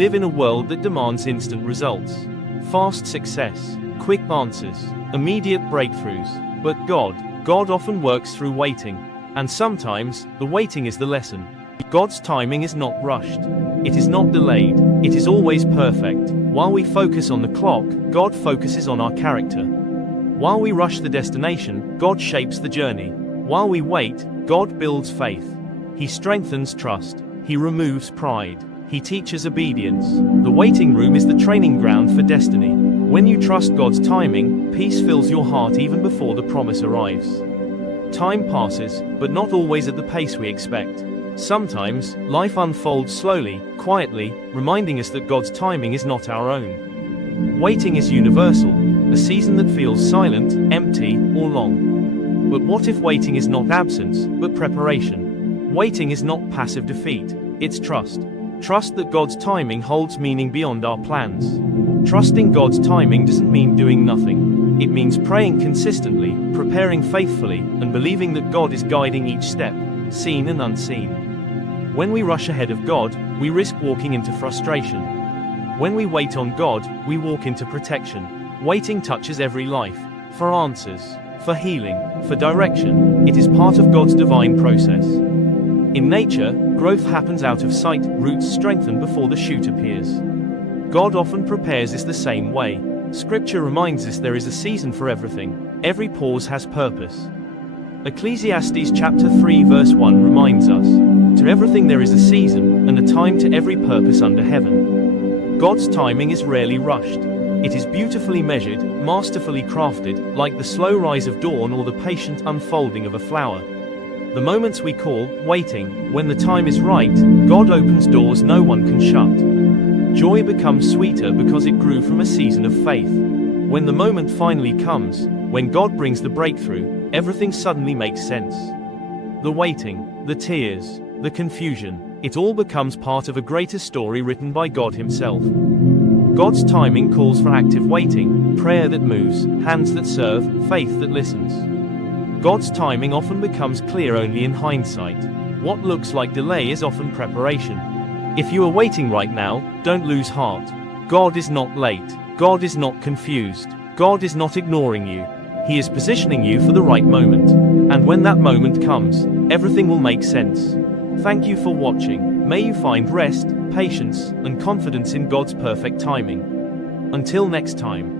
live in a world that demands instant results, fast success, quick answers, immediate breakthroughs. But God often works through waiting. And sometimes, the waiting is the lesson. God's timing is not rushed. It is not delayed. It is always perfect. While we focus on the clock, God focuses on our character. While we rush the destination, God shapes the journey. While we wait, God builds faith. He strengthens trust. He removes pride. He teaches obedience. The waiting room is the training ground for destiny. When you trust God's timing, peace fills your heart even before the promise arrives. Time passes, but not always at the pace we expect. Sometimes, life unfolds slowly, quietly, reminding us that God's timing is not our own. Waiting is universal, a season that feels silent, empty, or long. But what if waiting is not absence, but preparation? Waiting is not passive defeat, it's trust. Trust that God's timing holds meaning beyond our plans. Trusting God's timing doesn't mean doing nothing. It means praying consistently, preparing faithfully, and believing that God is guiding each step, seen and unseen. When we rush ahead of God, we risk walking into frustration. When we wait on God, we walk into protection. Waiting touches every life, for answers, for healing, for direction. It is part of God's divine process. In nature, growth happens out of sight, roots strengthen before the shoot appears. God often prepares us the same way. Scripture reminds us there is a season for everything. Every pause has purpose. Ecclesiastes chapter 3 verse 1 reminds us, "To everything there is a season, and a time to every purpose under heaven." God's timing is rarely rushed. It is beautifully measured, masterfully crafted, like the slow rise of dawn or the patient unfolding of a flower. The moments we call waiting, when the time is right, God opens doors no one can shut. Joy becomes sweeter because it grew from a season of faith. When the moment finally comes, when God brings the breakthrough, everything suddenly makes sense. The waiting, the tears, the confusion, it all becomes part of a greater story written by God Himself. God's timing calls for active waiting, prayer that moves, hands that serve, faith that listens. God's timing often becomes clear only in hindsight. What looks like delay is often preparation. If you are waiting right now, don't lose heart. God is not late. God is not confused. God is not ignoring you. He is positioning you for the right moment. And when that moment comes, everything will make sense. Thank you for watching. May you find rest, patience, and confidence in God's perfect timing. Until next time.